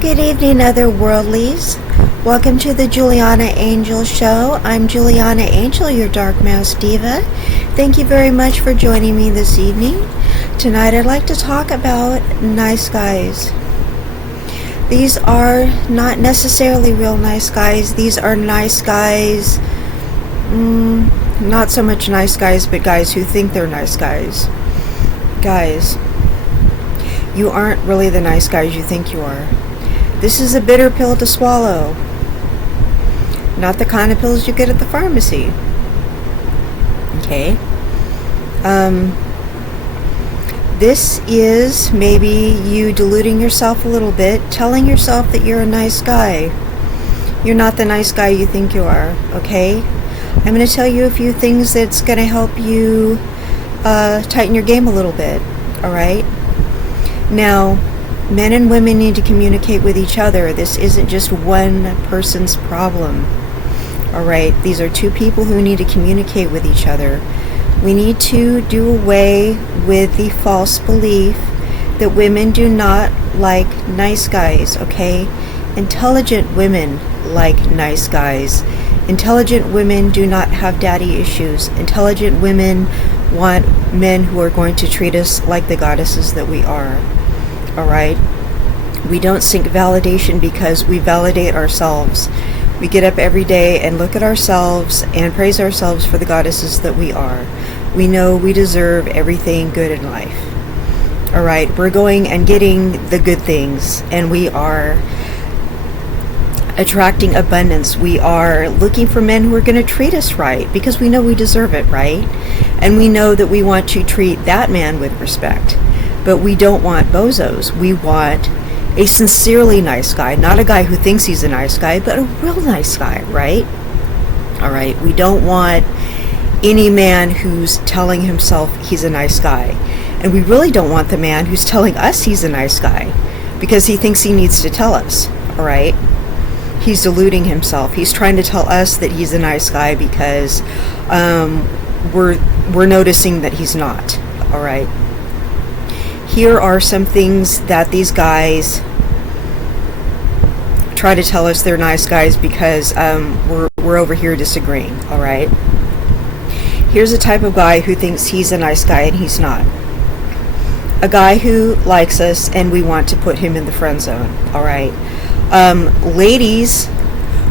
Good evening, otherworldlies. Welcome to the Juliana Angel Show. I'm Juliana Angel, your Dark Mouse Diva. Thank you very much for joining me this evening. Tonight I'd like to talk about nice guys. These are not necessarily real nice guys. These are nice guys, not so much nice guys, but guys who think they're nice guys. Guys, you aren't really the nice guys you think you are. This is a bitter pill to swallow. Not the kind of pills you get at the pharmacy. Okay? This is maybe you deluding yourself a little bit, telling yourself that you're a nice guy. You're not the nice guy you think you are, okay? I'm going to tell you a few things that's going to help you tighten your game a little bit, alright? Now, men and women need to communicate with each other. This isn't just one person's problem. Alright, these are two people who need to communicate with each other. We need to do away with the false belief that women do not like nice guys, okay? Intelligent women like nice guys. Intelligent women do not have daddy issues. Intelligent women want men who are going to treat us like the goddesses that we are. Alright? We don't seek validation because we validate ourselves. We get up every day and look at ourselves and praise ourselves for the goddesses that we are. We know we deserve everything good in life. Alright, we're going and getting the good things, and we are attracting abundance. We are looking for men who are going to treat us right because we know we deserve it, right? And we know that we want to treat that man with respect. But we don't want bozos. We want a sincerely nice guy, not a guy who thinks he's a nice guy, but a real nice guy, right? Alright, we don't want any man who's telling himself he's a nice guy. And we really don't want the man who's telling us he's a nice guy because he thinks he needs to tell us, alright? He's deluding himself. He's trying to tell us that he's a nice guy because we're noticing that he's not, alright? Here are some things that these guys try to tell us they're nice guys because we're over here disagreeing, alright? Here's a type of guy who thinks he's a nice guy and he's not. A guy who likes us and we want to put him in the friend zone, alright? Ladies,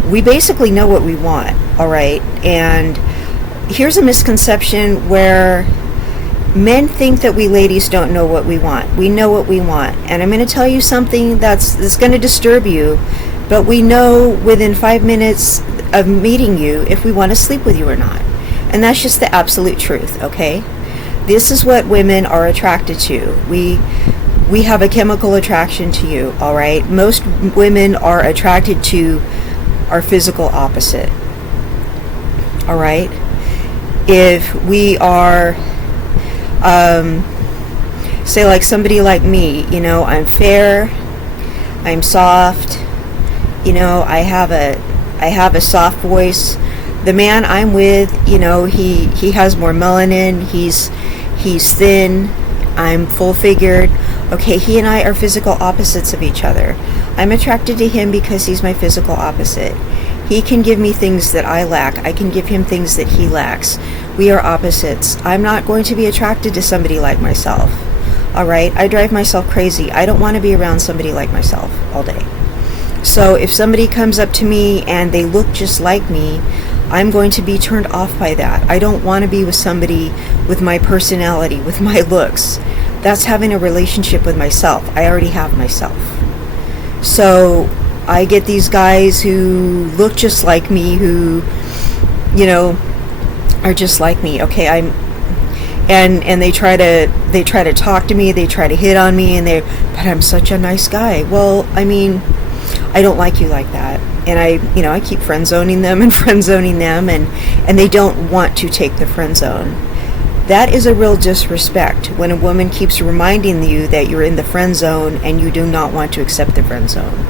we basically know what we want, alright? And here's a misconception where men think that we ladies don't know what we want. We know what we want. And I'm going to tell you something that's going to disturb you, but we know within 5 minutes of meeting you if we want to sleep with you or not. And that's just the absolute truth, okay? This is what women are attracted to. We have a chemical attraction to you, all right? Most women are attracted to our physical opposite, all right? If we are, say like somebody like me, you know, I'm fair, I'm soft, you know, I have a soft voice. The man I'm with, you know, he has more melanin, he's thin, I'm full-figured. Okay, he and I are physical opposites of each other. I'm attracted to him because he's my physical opposite. He can give me things that I lack. I can give him things that he lacks. We are opposites. I'm not going to be attracted to somebody like myself. Alright? I drive myself crazy. I don't want to be around somebody like myself all day. So if somebody comes up to me and they look just like me, I'm going to be turned off by that. I don't want to be with somebody with my personality, with my looks. That's having a relationship with myself. I already have myself. So I get these guys who look just like me, who, you know, are just like me. Okay, and they try to talk to me, they try to hit on me, but I'm such a nice guy. Well, I mean, I don't like you like that. And I keep friend zoning them and friend zoning them, and they don't want to take the friend zone. That is a real disrespect when a woman keeps reminding you that you're in the friend zone and you do not want to accept the friend zone.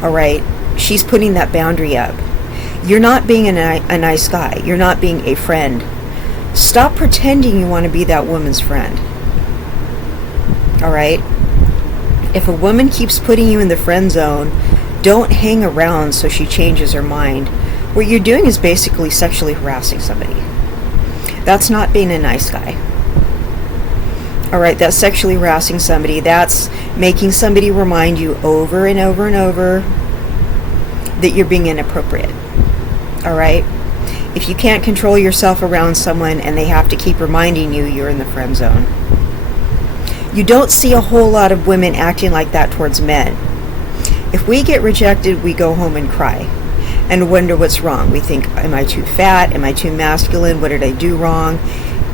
Alright? She's putting that boundary up. You're not being a nice guy. You're not being a friend. Stop pretending you want to be that woman's friend. Alright? If a woman keeps putting you in the friend zone, don't hang around so she changes her mind. What you're doing is basically sexually harassing somebody. That's not being a nice guy. Alright, that's sexually harassing somebody. That's making somebody remind you over and over and over that you're being inappropriate. Alright? If you can't control yourself around someone and they have to keep reminding you, you're in the friend zone. You don't see a whole lot of women acting like that towards men. If we get rejected, we go home and cry and wonder what's wrong. We think, am I too fat? Am I too masculine? What did I do wrong?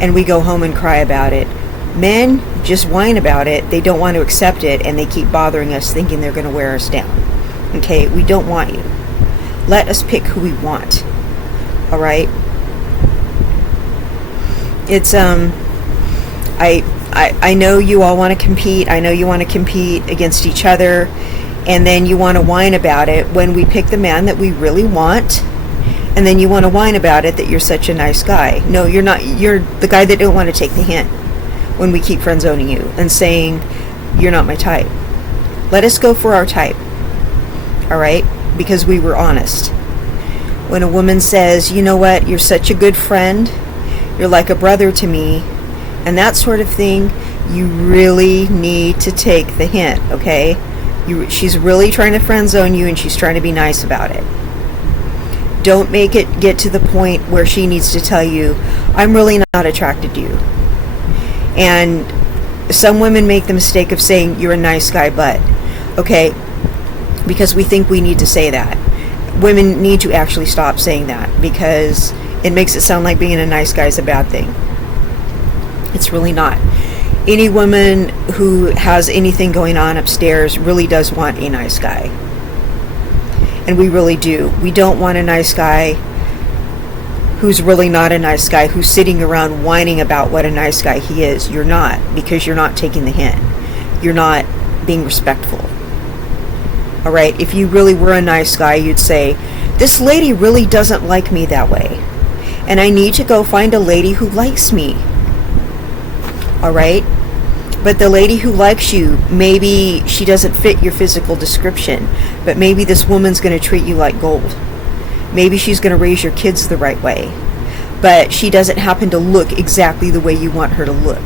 And we go home and cry about it. Men just whine about it. They don't want to accept it, and they keep bothering us thinking they're going to wear us down. Okay? We don't want you. Let us pick who we want. All right? It's, I know you all want to compete. I know you want to compete against each other. And then you want to whine about it when we pick the man that we really want. And then you want to whine about it that you're such a nice guy. No, you're not. You're the guy that don't want to take the hint when we keep friend zoning you and saying, you're not my type. Let us go for our type. All right? Because we were honest. When a woman says, you know what, you're such a good friend, you're like a brother to me, and that sort of thing, you really need to take the hint, okay? She's really trying to friend zone you, and she's trying to be nice about it. Don't make it get to the point where she needs to tell you, I'm really not attracted to you. And some women make the mistake of saying, you're a nice guy, but, okay, because we think we need to say that. Women need to actually stop saying that, because it makes it sound like being a nice guy is a bad thing. It's really not. Any woman who has anything going on upstairs really does want a nice guy. And we really do. We don't want a nice guy who's really not a nice guy, who's sitting around whining about what a nice guy he is. You're not, because you're not taking the hint. You're not being respectful. All right? If you really were a nice guy, you'd say, this lady really doesn't like me that way. And I need to go find a lady who likes me. All right? But the lady who likes you, maybe she doesn't fit your physical description, but maybe this woman's going to treat you like gold. Maybe she's going to raise your kids the right way, but she doesn't happen to look exactly the way you want her to look.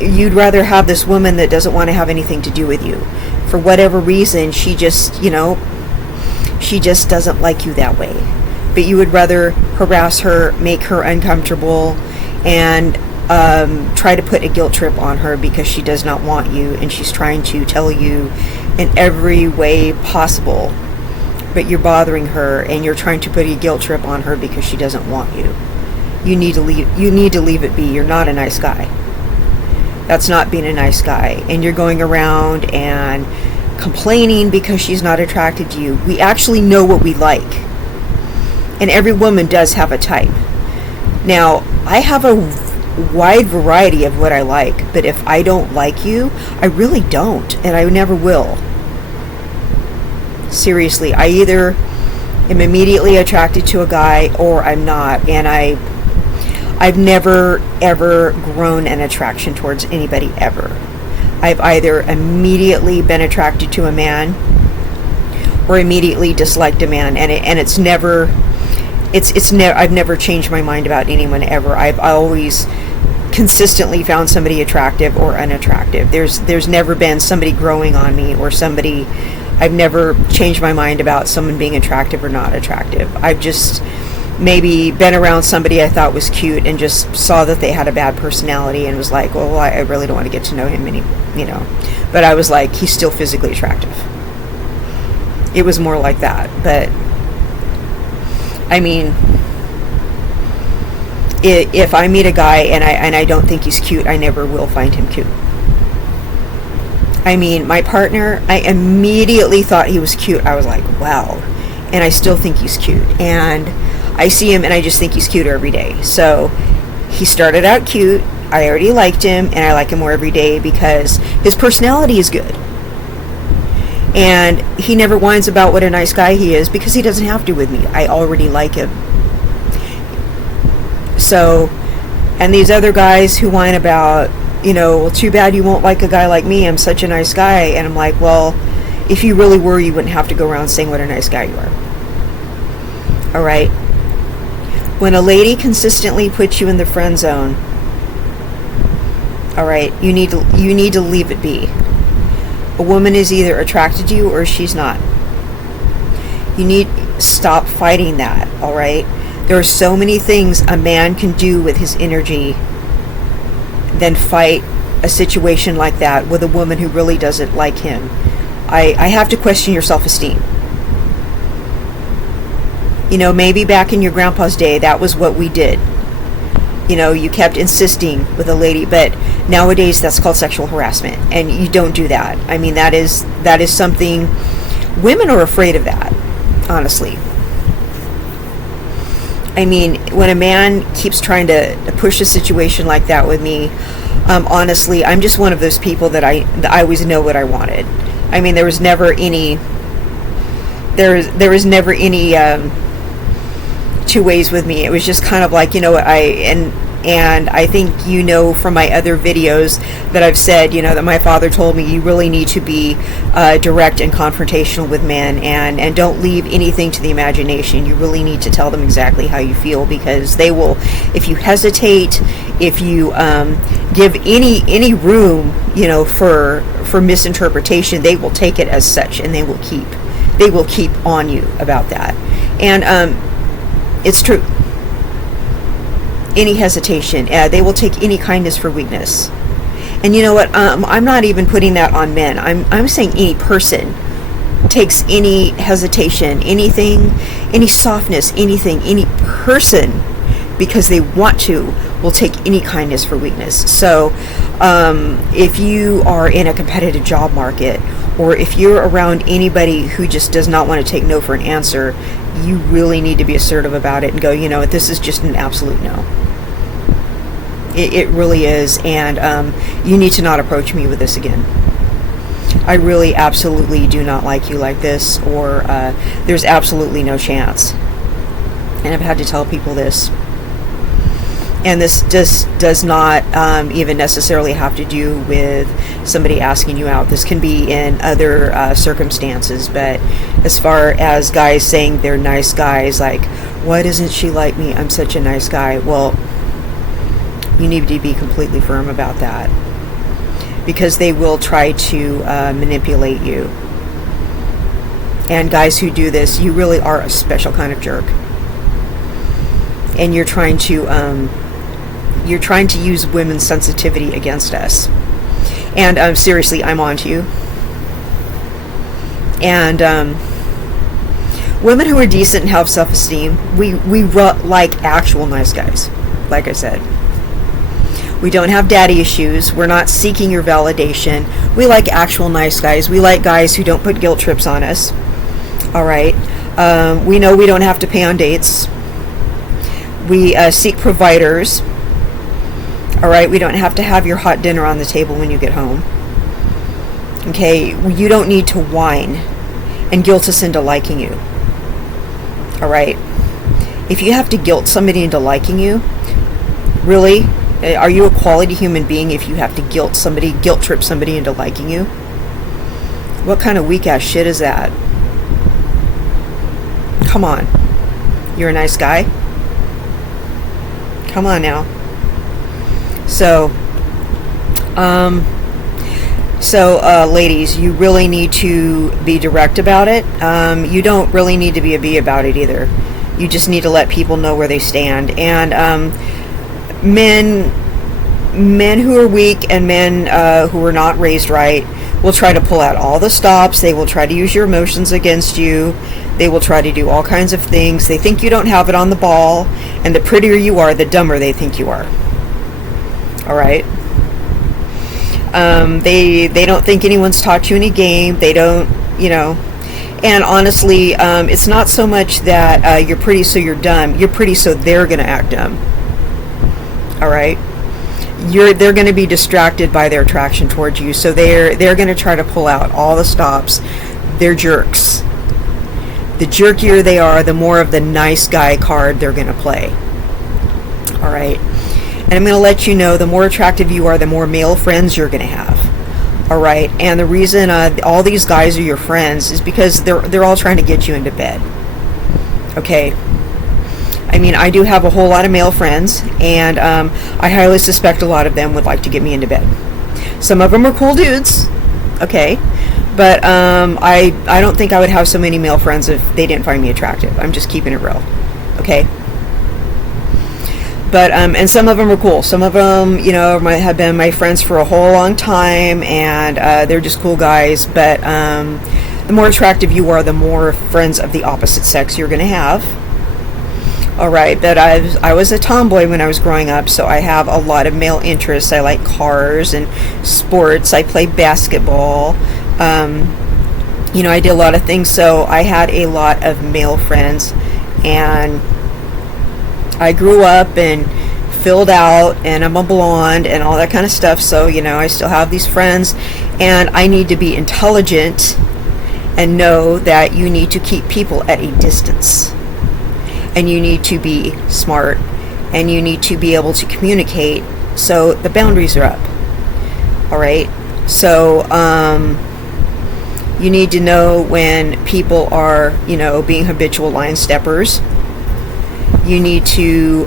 You'd rather have this woman that doesn't want to have anything to do with you. For whatever reason, she just, she just doesn't like you that way. But you would rather harass her, make her uncomfortable, and try to put a guilt trip on her because she does not want you, and she's trying to tell you in every way possible, but you're bothering her and you're trying to put a guilt trip on her because she doesn't want you. You need to leave it be. You're not a nice guy. That's not being a nice guy. And you're going around and complaining because she's not attracted to you. We actually know what we like. And every woman does have a type. Now, I have a wide variety of what I like, but if I don't like you, I really don't, and I never will. Seriously, I either am immediately attracted to a guy or I'm not, and I've never ever grown an attraction towards anybody ever. I've either immediately been attracted to a man or immediately disliked a man, and it's never I've never changed my mind about anyone ever. I've always consistently found somebody attractive or unattractive. There's never been somebody growing on me or somebody. I've never changed my mind about someone being attractive or not attractive. I've just maybe been around somebody I thought was cute and just saw that they had a bad personality and was like, well, I really don't want to get to know him But I was like, he's still physically attractive. It was more like that. But I mean, if I meet a guy and I don't think he's cute, I never will find him cute. I mean, my partner, I immediately thought he was cute. I was like, wow. And I still think he's cute. And I see him and I just think he's cuter every day. So he started out cute. I already liked him, and I like him more every day because his personality is good. And he never whines about what a nice guy he is because he doesn't have to with me. I already like him. So, and these other guys who whine about well, too bad you won't like a guy like me. I'm such a nice guy. And I'm like, well, if you really were, you wouldn't have to go around saying what a nice guy you are. All right. When a lady consistently puts you in the friend zone, all right, you need to leave it be. A woman is either attracted to you or she's not. You need to stop fighting that, all right? There are so many things a man can do with his energy than fight a situation like that with a woman who really doesn't like him. I have to question your self-esteem. Maybe back in your grandpa's day, that was what we did. You kept insisting with a lady, but nowadays that's called sexual harassment, and you don't do that. I mean, that is something, women are afraid of that, honestly. I mean, when a man keeps trying to push a situation like that with me, honestly, I'm just one of those people that I always know what I wanted. I mean, there was never any two ways with me. It was just kind of like, and I think from my other videos that I've said, that my father told me you really need to be direct and confrontational with men, and don't leave anything to the imagination. You really need to tell them exactly how you feel, because they will, if you hesitate, if you give any room, for misinterpretation, they will take it as such, and they will keep on you about that. And it's true. Any hesitation, they will take any kindness for weakness. And you know what? I'm not even putting that on men. I'm saying any person takes any hesitation, anything, any softness, anything, any person, because they want to, will take any kindness for weakness. So if you are in a competitive job market, or if you're around anybody who just does not want to take no for an answer, you really need to be assertive about it and go, this is just an absolute no. It really is, and you need to not approach me with this again. I really absolutely do not like you like this, or there's absolutely no chance. And I've had to tell people this. And this just does not even necessarily have to do with somebody asking you out. This can be in other circumstances. But as far as guys saying they're nice guys, like, why doesn't she like me? I'm such a nice guy. Well, you need to be completely firm about that, because they will try to manipulate you. And guys who do this, you really are a special kind of jerk. And you're trying to use women's sensitivity against us. And seriously, I'm on to you. And women who are decent and have self-esteem, we like actual nice guys. Like I said, we don't have daddy issues. We're not seeking your validation. We like actual nice guys. We like guys who don't put guilt trips on us. All right. We know we don't have to pay on dates. We seek providers. All right, we don't have to have your hot dinner on the table when you get home. Okay, you don't need to whine and guilt us into liking you. All right, if you have to guilt somebody into liking you, really, are you a quality human being if you have to guilt trip somebody into liking you? What kind of weak ass shit is that? Come on, you're a nice guy? Come on now. So, ladies, you really need to be direct about it. You don't really need to be a bee about it either. You just need to let people know where they stand. And men who are weak and men who are not raised right will try to pull out all the stops. They will try to use your emotions against you. They will try to do all kinds of things. They think you don't have it on the ball, and the prettier you are, the dumber they think you are. All right. They don't think anyone's taught you any game. They don't, And honestly, it's not so much that you're pretty so you're dumb. You're pretty so they're gonna act dumb. All right. They're going to be distracted by their attraction towards you, so they're going to try to pull out all the stops. They're jerks. The jerkier they are, the more of the nice guy card they're going to play. All right. And I'm going to let you know, the more attractive you are, the more male friends you're going to have. All right. And the reason all these guys are your friends is because they're all trying to get you into bed. Okay. I mean, I do have a whole lot of male friends, and I highly suspect a lot of them would like to get me into bed. Some of them are cool dudes. Okay. But I don't think I would have so many male friends if they didn't find me attractive. I'm just keeping it real. Okay. But and some of them are cool. Some of them, have been my friends for a whole long time, and they're just cool guys. But the more attractive you are, the more friends of the opposite sex you're going to have. All right. But I was a tomboy when I was growing up, so I have a lot of male interests. I like cars and sports. I play basketball. I did a lot of things, so I had a lot of male friends, and I grew up and filled out, and I'm a blonde and all that kind of stuff, so I still have these friends, and I need to be intelligent and know that you need to keep people at a distance, and you need to be smart, and you need to be able to communicate, so the boundaries are up. All right, so you need to know when people are, being habitual line steppers. You need to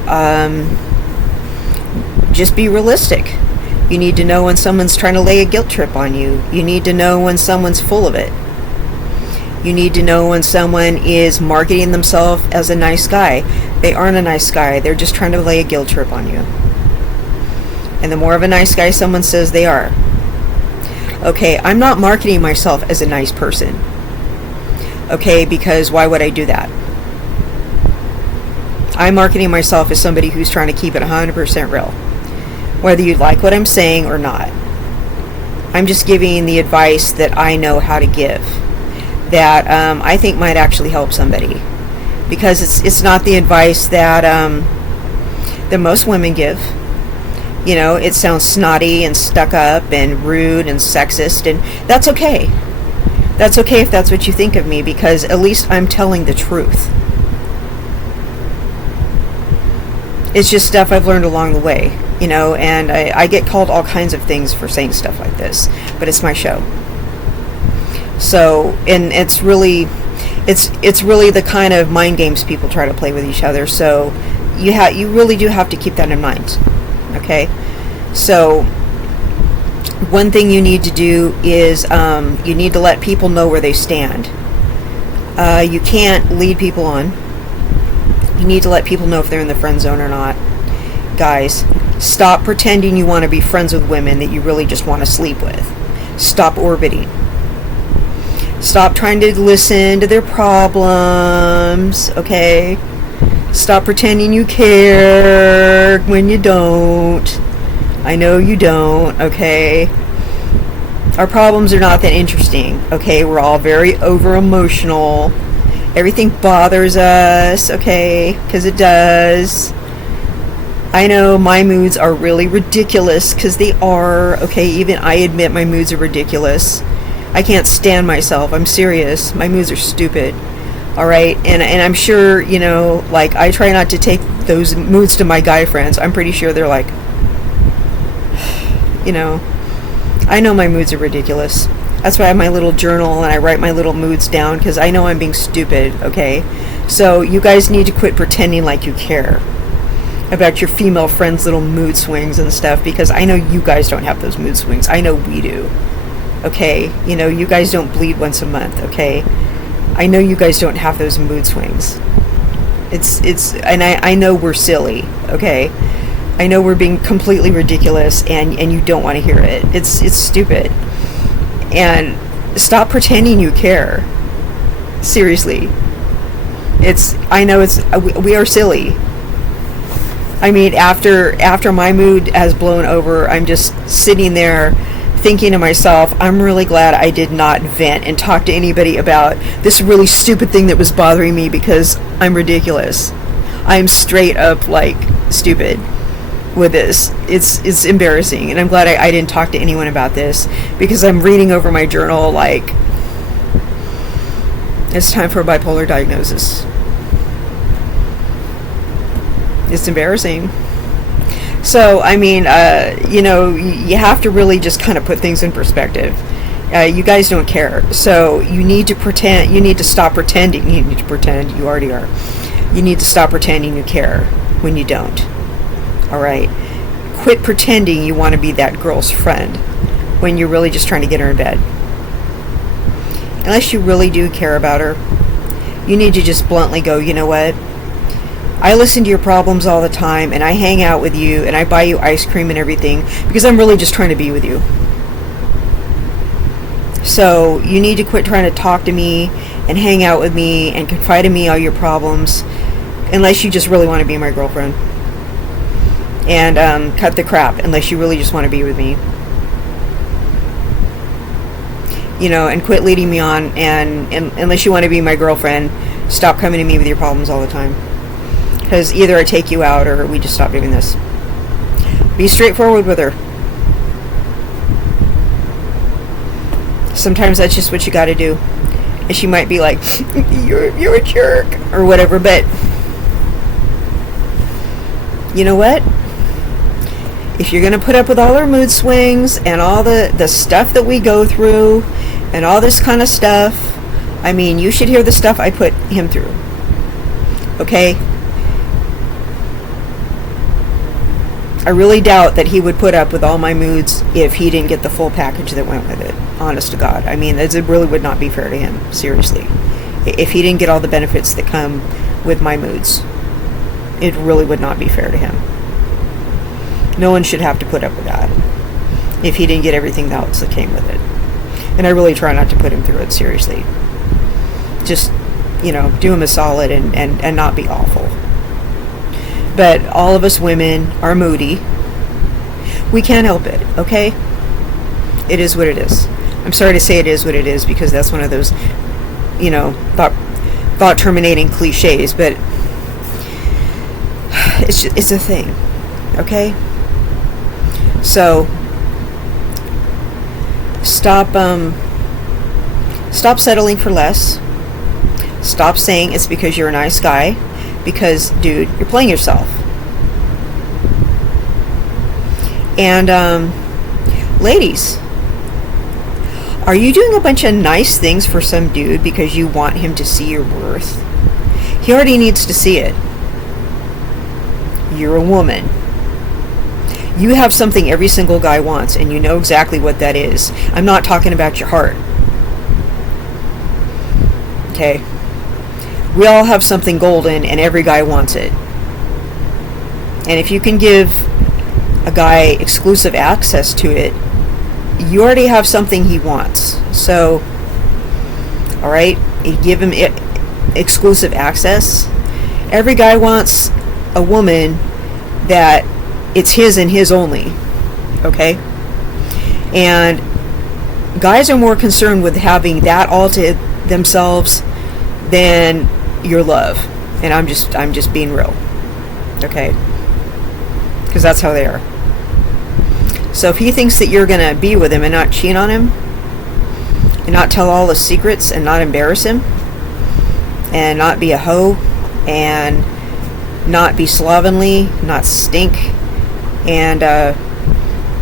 just be realistic. You need to know when someone's trying to lay a guilt trip on you. You need to know when someone's full of it. You need to know when someone is marketing themselves as a nice guy. They aren't a nice guy. They're just trying to lay a guilt trip on you. And the more of a nice guy someone says they are. Okay, I'm not marketing myself as a nice person. Okay, because why would I do that? I'm marketing myself as somebody who's trying to keep it 100% real. Whether you like what I'm saying or not. I'm just giving the advice that I know how to give. That I think might actually help somebody. Because it's not the advice that most women give. It sounds snotty and stuck up and rude and sexist, and that's okay. That's okay if that's what you think of me, because at least I'm telling the truth. It's just stuff I've learned along the way, and I get called all kinds of things for saying stuff like this, but it's my show. So, and it's really the kind of mind games people try to play with each other, so you really do have to keep that in mind. Okay, so one thing you need to do is you need to let people know where they stand. You can't lead people on. You need to let people know if they're in the friend zone or not. Guys, stop pretending you want to be friends with women that you really just want to sleep with. Stop orbiting. Stop trying to listen to their problems, okay? Stop pretending you care when you don't. I know you don't, okay? Our problems are not that interesting, okay? We're all very over-emotional. Everything bothers us, okay? Because it does. I know my moods are really ridiculous, because they are, okay? Even I admit my moods are ridiculous. I can't stand myself. I'm serious. My moods are stupid. All right, and I'm sure, I try not to take those moods to my guy friends. I'm pretty sure they're like, I know my moods are ridiculous. That's why I have my little journal and I write my little moods down, because I know I'm being stupid, okay? So you guys need to quit pretending like you care about your female friends' little mood swings and stuff, because I know you guys don't have those mood swings. I know we do, okay? You guys don't bleed once a month, okay? I know you guys don't have those mood swings. And I know we're silly, okay? I know we're being completely ridiculous, and you don't want to hear it. It's stupid. And stop pretending you care. Seriously. I know we are silly. I mean, after my mood has blown over, I'm just sitting there thinking to myself, I'm really glad I did not vent and talk to anybody about this really stupid thing that was bothering me, because I'm ridiculous. I'm straight up stupid with this. It's embarrassing, and I'm glad I didn't talk to anyone about this, because I'm reading over my journal it's time for a bipolar diagnosis. It's embarrassing. So, I mean, you have to really just kind of put things in perspective. You guys don't care. So you need to pretend. You need to stop pretending. You need to pretend you already are. You need to stop pretending you care when you don't. All right? Quit pretending you want to be that girl's friend when you're really just trying to get her in bed. Unless you really do care about her, you need to just bluntly go, you know what? I listen to your problems all the time, and I hang out with you, and I buy you ice cream and everything because I'm really just trying to be with you. So you need to quit trying to talk to me and hang out with me and confide in me all your problems, unless you just really want to be my girlfriend. And cut the crap unless you really just want to be with me. And quit leading me on, and unless you want to be my girlfriend, stop coming to me with your problems all the time. Because either I take you out or we just stop doing this. Be straightforward with her. Sometimes that's just what you got to do. And she might be like, you're a jerk or whatever, but you know what? If you're going to put up with all our mood swings and all the stuff that we go through and all this kind of stuff, I mean, you should hear the stuff I put him through. Okay? I really doubt that he would put up with all my moods if he didn't get the full package that went with it. Honest to God. I mean, it really would not be fair to him. Seriously. If he didn't get all the benefits that come with my moods, it really would not be fair to him. No one should have to put up with that if he didn't get everything else that came with it. And I really try not to put him through it, seriously. Just, do him a solid and not be awful. But all of us women are moody. We can't help it, okay? It is what it is. I'm sorry to say it is what it is because that's one of those, thought terminating cliches, but it's a thing, okay? So stop settling for less. Stop saying it's because you're a nice guy, because dude, you're playing yourself. And ladies, are you doing a bunch of nice things for some dude because you want him to see your worth? He already needs to see it. You're a woman. You have something every single guy wants, and you know exactly what that is. I'm not talking about your heart. Okay? We all have something golden, and every guy wants it. And if you can give a guy exclusive access to it, you already have something he wants. So, alright? You give him exclusive access. Every guy wants a woman that it's his and his only, okay? And guys are more concerned with having that all to themselves than your love. And I'm just being real, okay? Because that's how they are. So if he thinks that you're gonna be with him and not cheat on him, and not tell all the secrets, and not embarrass him, and not be a hoe, and not be slovenly, not stink, and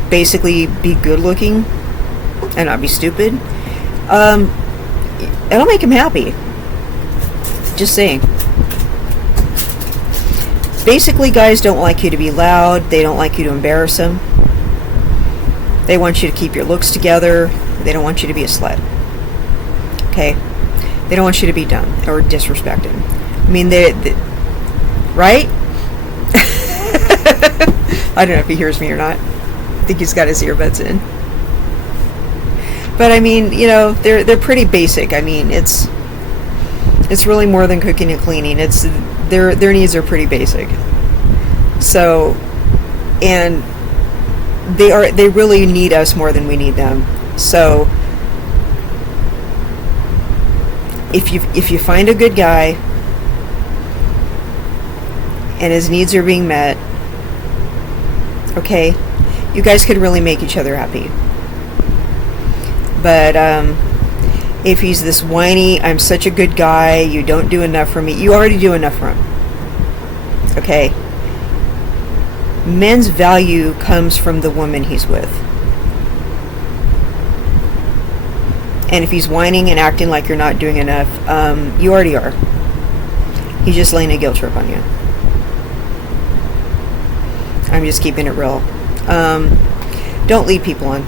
basically be good looking and not be stupid, it'll make him happy. Just saying. Basically, guys don't like you to be loud. They don't like you to embarrass them. They want you to keep your looks together. They don't want you to be a slut. Okay? They don't want you to be dumb or disrespected. I mean, they right? I don't know if he hears me or not. I think he's got his earbuds in. But I mean, they're pretty basic. I mean, it's really more than cooking and cleaning. It's their needs are pretty basic. So, and they really need us more than we need them. So, if you find a good guy and his needs are being met, okay, you guys could really make each other happy. But if he's this whiny, I'm such a good guy, you don't do enough for me, you already do enough for him. Okay? Men's value comes from the woman he's with. And if he's whining and acting like you're not doing enough, you already are. He's just laying a guilt trip on you. I'm just keeping it real. Don't lead people on.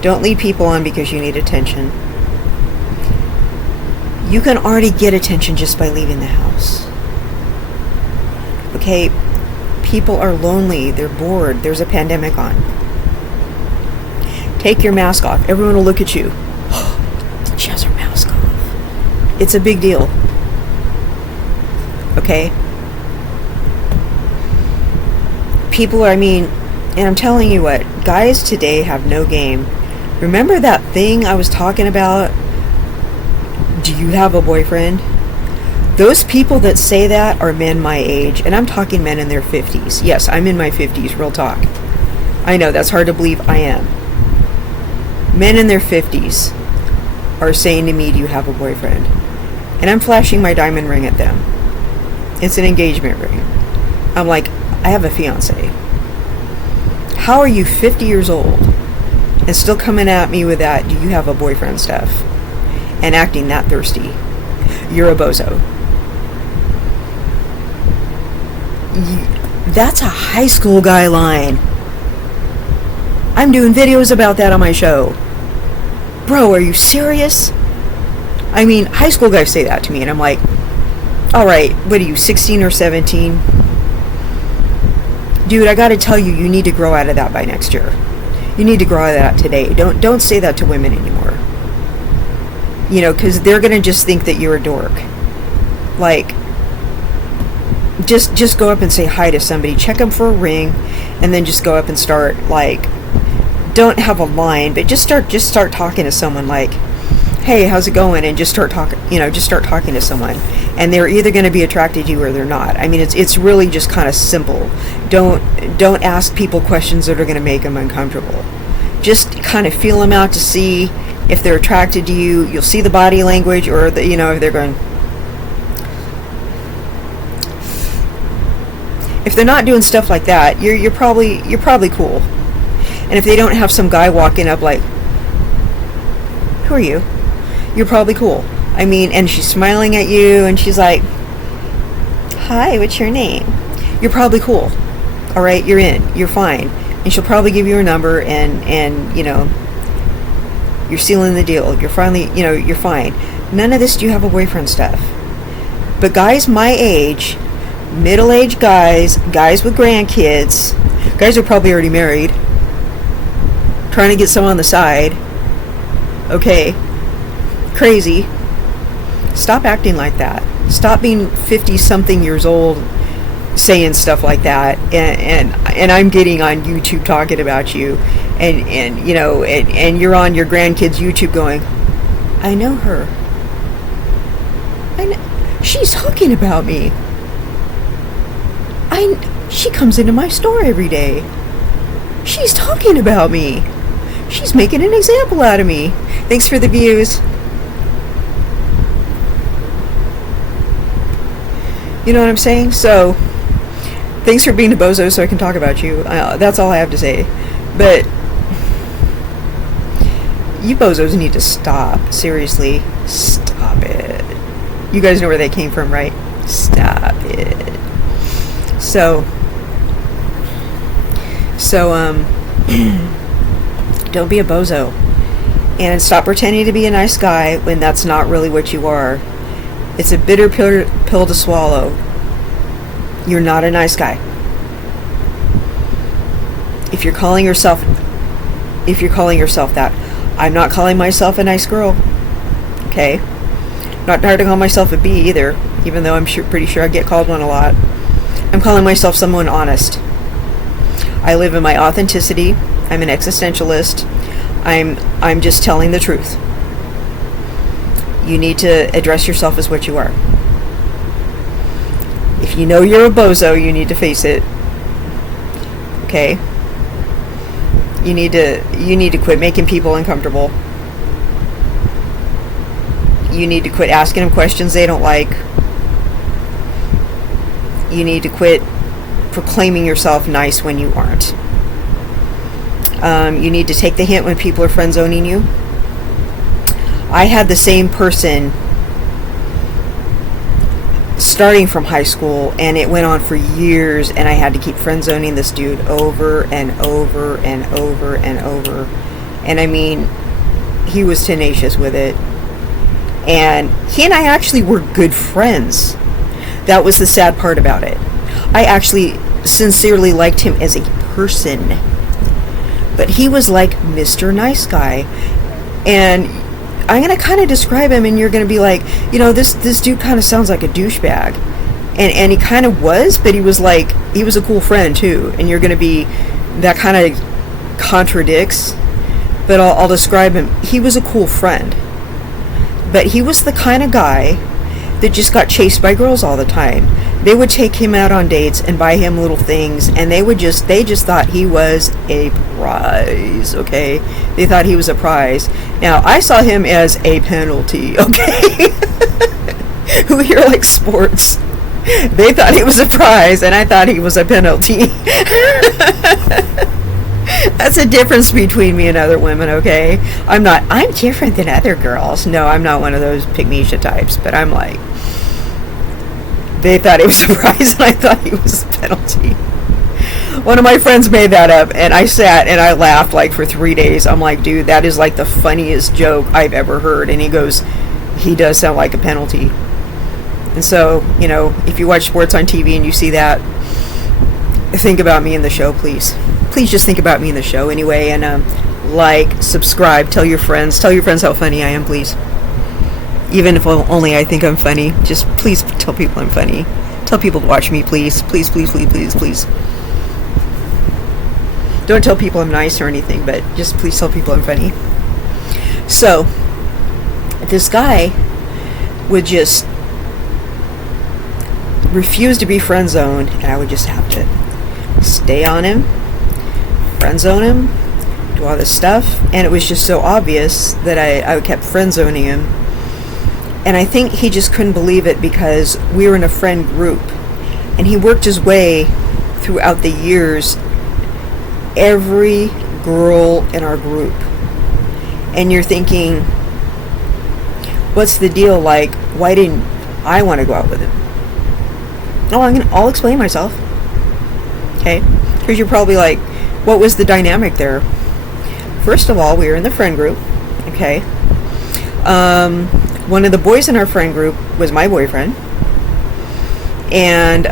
Don't lead people on because you need attention. You can already get attention just by leaving the house. Okay? People are lonely. They're bored. There's a pandemic on. Take your mask off. Everyone will look at you. She has her mask off. It's a big deal. Okay? People, and I'm telling you what, guys today have no game. Remember that thing I was talking about? Do you have a boyfriend? Those people that say that are men my age, and I'm talking men in their 50s. Yes, I'm in my 50s, real talk. I know, that's hard to believe. I am. Men in their 50s are saying to me, do you have a boyfriend? And I'm flashing my diamond ring at them. It's an engagement ring. I'm like, I have a fiance. How are you 50 years old and still coming at me with that, do you have a boyfriend stuff? And acting that thirsty? You're a bozo. That's a high school guy line. I'm doing videos about that on my show. Bro, are you serious? High school guys say that to me, and I'm like, alright, what are you, 16 or 17? Dude, I gotta tell you, you need to grow out of that by next year. You need to grow out of that today. Don't say that to women anymore. Because they're gonna just think that you're a dork. Like, just go up and say hi to somebody, check them for a ring, and then just go up and start, like, don't have a line, but just start talking to someone, like, hey, how's it going? And just start talking to someone. And they're either going to be attracted to you or they're not. It's really just kind of simple. Don't ask people questions that are going to make them uncomfortable. Just kind of feel them out to see if they're attracted to you. You'll see the body language, or if they're going. If they're not doing stuff like that, you're probably cool. And if they don't have some guy walking up like, who are you? You're probably cool. And she's smiling at you, and she's like, hi, what's your name? You're probably cool. All right, you're in. You're fine. And she'll probably give you her number, and you're sealing the deal. You're finally, you're fine. None of this do you have a boyfriend stuff. But guys my age, middle-aged guys with grandkids, guys are probably already married, trying to get some on the side. Okay. Crazy. Stop acting like that. Stop being 50-something years old saying stuff like that, and I'm getting on YouTube talking about you, and you're on your grandkids' YouTube going, I know her. She's talking about me. She comes into my store every day. She's talking about me. She's making an example out of me. Thanks for the views. You know what I'm saying? So, thanks for being a bozo so I can talk about you. That's all I have to say. But, you bozos need to stop. Seriously. Stop it. You guys know where they came from, right? Stop it. So, don't be a bozo. And stop pretending to be a nice guy when that's not really what you are. It's a bitter pill to swallow. You're not a nice guy. If you're calling yourself that, I'm not calling myself a nice girl. Okay? Not trying to call myself a B either, even though I'm pretty sure I get called one a lot. I'm calling myself someone honest. I live in my authenticity. I'm an existentialist. I'm just telling the truth. You need to address yourself as what you are. If you know you're a bozo, you need to face it. Okay? You need to quit making people uncomfortable. You need to quit asking them questions they don't like. You need to quit proclaiming yourself nice when you aren't. You need to take the hint when people are friend zoning you. I had the same person starting from high school, and it went on for years, and I had to keep friend zoning this dude over and over and over and over. And I mean, he was tenacious with it. And he and I actually were good friends. That was the sad part about it. I actually sincerely liked him as a person. But he was like Mr. Nice Guy. And I'm going to kind of describe him, and you're going to be like, this dude kind of sounds like a douchebag. And he kind of was, but he was a cool friend too. And you're going to be, that kind of contradicts. But I'll describe him. He was a cool friend. But he was the kind of guy that just got chased by girls all the time. They would take him out on dates and buy him little things, and they just thought he was a prize, okay? They thought he was a prize. Now, I saw him as a penalty, okay? Who here likes sports? They thought he was a prize, and I thought he was a penalty. That's a difference between me and other women, okay? I'm different than other girls. No, I'm not one of those pygmeisha types, but I'm like, they thought he was a prize, and I thought he was a penalty. One of my friends made that up, and I sat and I laughed like for 3 days. I'm like, dude, that is like the funniest joke I've ever heard. And he goes, he does sound like a penalty. And so, if you watch sports on TV and you see that, think about me in the show, please. Please just think about me in the show anyway, and subscribe, tell your friends how funny I am, please. Even if only I think I'm funny, just please tell people I'm funny. Tell people to watch me, please. Please, please, please, please, please. Don't tell people I'm nice or anything, but just please tell people I'm funny. So, this guy would just refuse to be friend zoned, and I would just have to stay on him, friend zone him, do all this stuff, and it was just so obvious that I kept friend zoning him. And I think he just couldn't believe it because we were in a friend group, and he worked his way throughout the years, every girl in our group. And you're thinking, what's the deal? Like, why didn't I want to go out with him? I'll explain myself. Okay? Because you're probably like, what was the dynamic there? First of all, we were in the friend group. Okay? One of the boys in our friend group was my boyfriend. And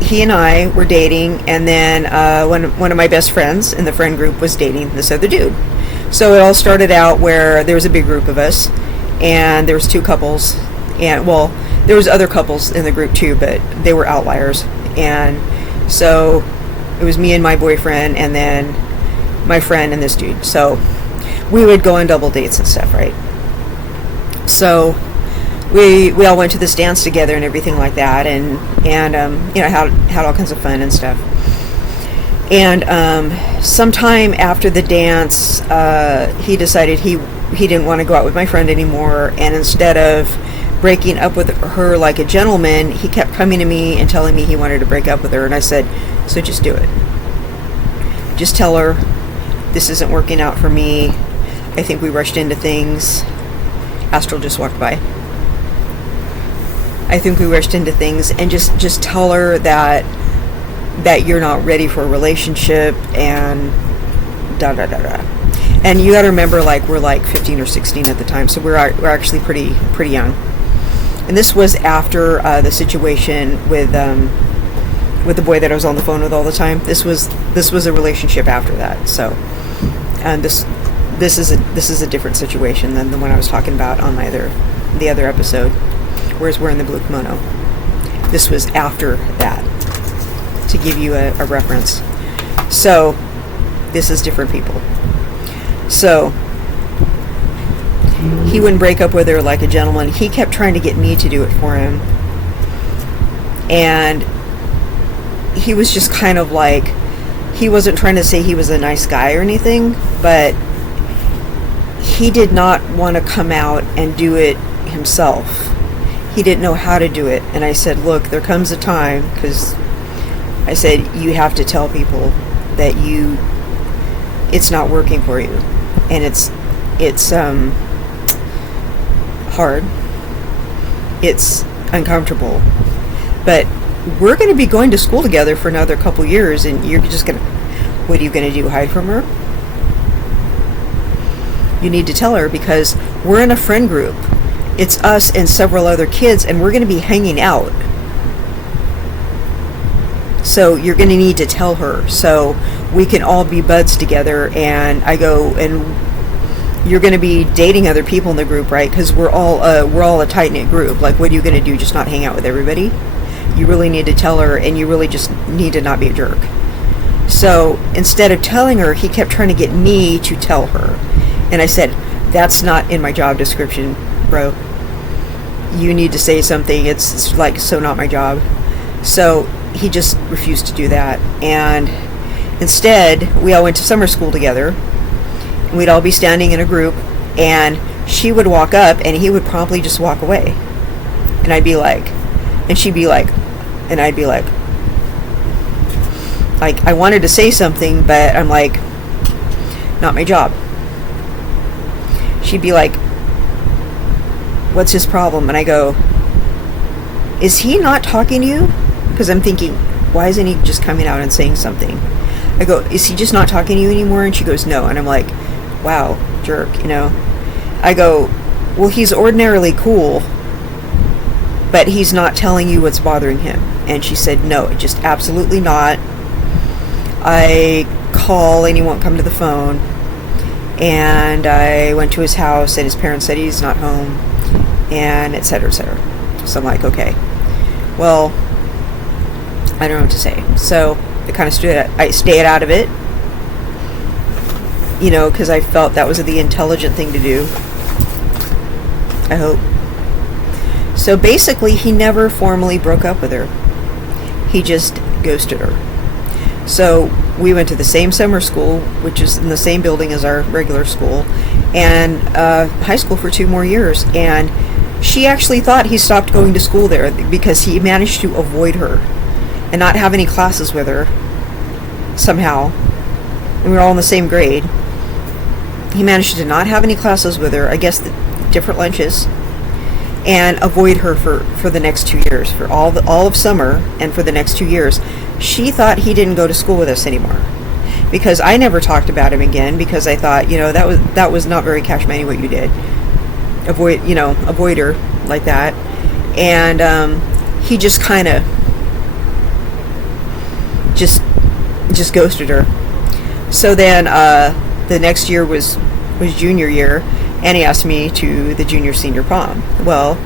he and I were dating, and then one of my best friends in the friend group was dating this other dude. So it all started out where there was a big group of us, and there was two couples, and there was other couples in the group too, but they were outliers. And so it was me and my boyfriend, and then my friend and this dude. So we would go on double dates and stuff, right? So we all went to this dance together and everything like that, and had all kinds of fun and stuff. And sometime after the dance, he decided he didn't want to go out with my friend anymore, and instead of breaking up with her like a gentleman, he kept coming to me and telling me he wanted to break up with her. And I said, so just do it. Just tell her this isn't working out for me. I think we rushed into things. Astral just walked by. I think we rushed into things, and just tell her that you're not ready for a relationship, and da da da da. And you got to remember, like, we're like 15 or 16 at the time, so we're actually pretty young. And this was after the situation with the boy that I was on the phone with all the time. This was a relationship after that. So, and this is a different situation than the one I was talking about on the other episode, whereas we're in the blue kimono. This was after that, to give you a reference. So this is different people. So he wouldn't break up with her like a gentleman. He kept trying to get me to do it for him. And he was just kind of like, he wasn't trying to say he was a nice guy or anything, but he did not want to come out and do it himself. He didn't know how to do it. And I said, look, there comes a time, because I said, you have to tell people that it's not working for you, and it's hard, it's uncomfortable, but we're going to be going to school together for another couple years, and you're just going to, what are you going to do, hide from her? You need to tell her, because we're in a friend group. It's us and several other kids, and we're going to be hanging out. So you're going to need to tell her so we can all be buds together. And I go, and you're going to be dating other people in the group, right? Because we're all a tight-knit group. Like, what are you going to do? Just not hang out with everybody? You really need to tell her, and you really just need to not be a jerk. So instead of telling her, he kept trying to get me to tell her. And I said, that's not in my job description, bro. You need to say something. It's like, so not my job. So he just refused to do that. And instead, we all went to summer school together. We'd all be standing in a group, and she would walk up, and he would promptly just walk away. And I'd be like, and she'd be like, and I'd be like, I wanted to say something, but I'm like, not my job. She'd be like, what's his problem? And I go, is he not talking to you? Because I'm thinking, why isn't he just coming out and saying something? I go, is he just not talking to you anymore? And she goes, no. And I'm like, wow, jerk, you know. I go, well, he's ordinarily cool, but he's not telling you what's bothering him. And she said, no, just absolutely not. I call and he won't come to the phone. And I went to his house, and his parents said he's not home, and et cetera, et cetera. So I'm like, okay, well, I don't know what to say. So I kind of I stayed out of it, you know, because I felt that was the intelligent thing to do. I hope. So basically, he never formally broke up with her. He just ghosted her. So we went to the same summer school, which is in the same building as our regular school, and high school for 2 more years. And she actually thought he stopped going to school there because he managed to avoid her and not have any classes with her somehow. And we were all in the same grade. He managed to not have any classes with her, I guess the different lunches, and avoid her for the next 2 years, for all of summer and for the next 2 years. She thought he didn't go to school with us anymore because I never talked about him again, because I thought, you know, that was not very cash money what you did. Avoid her like that. And he just kind of just ghosted her. So then the next year was junior year, and he asked me to the junior senior prom. Well,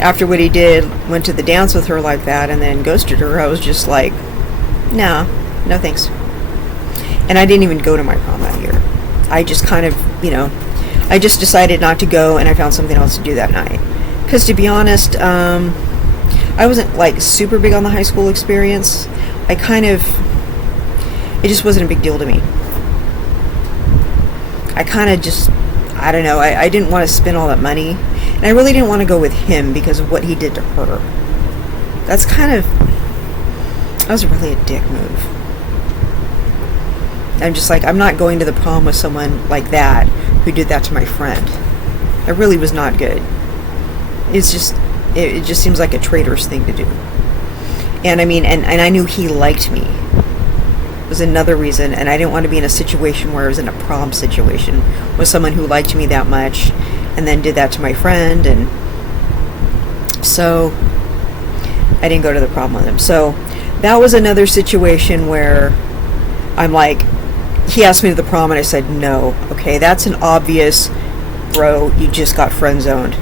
after what he did, went to the dance with her like that and then ghosted her, I was just like, no thanks. And I didn't even go to my prom that year. I just kind of, you know, I just decided not to go, and I found something else to do that night. Because to be honest, I wasn't like super big on the high school experience. It just wasn't a big deal to me. I kind of just, I don't know, I didn't want to spend all that money. And I really didn't want to go with him because of what he did to her. That was really a dick move. I'm just like, I'm not going to the prom with someone like that who did that to my friend. It really was not good. It's just, it just seems like a traitorous thing to do. And I mean, and I knew he liked me. Was another reason, and I didn't want to be in a situation where I was in a prom situation with someone who liked me that much and then did that to my friend. And so I didn't go to the prom with him. So that was another situation where I'm like, he asked me to the prom and I said no. Okay, that's an obvious, bro, you just got friend zoned.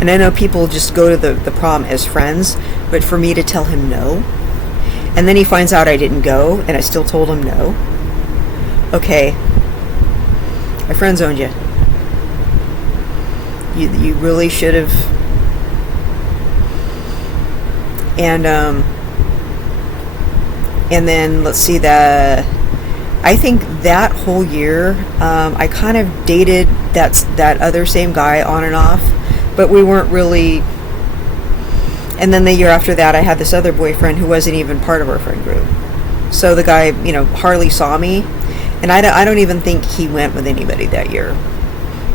And I know people just go to the prom as friends, but for me to tell him no, and then he finds out I didn't go, and I still told him no. Okay, I friend zoned you. You really should have. And then let's see, I think that whole year, I kind of dated that other same guy on and off, but we weren't really. And then the year after that, I had this other boyfriend who wasn't even part of our friend group. So the guy, hardly saw me. And I don't even think he went with anybody that year.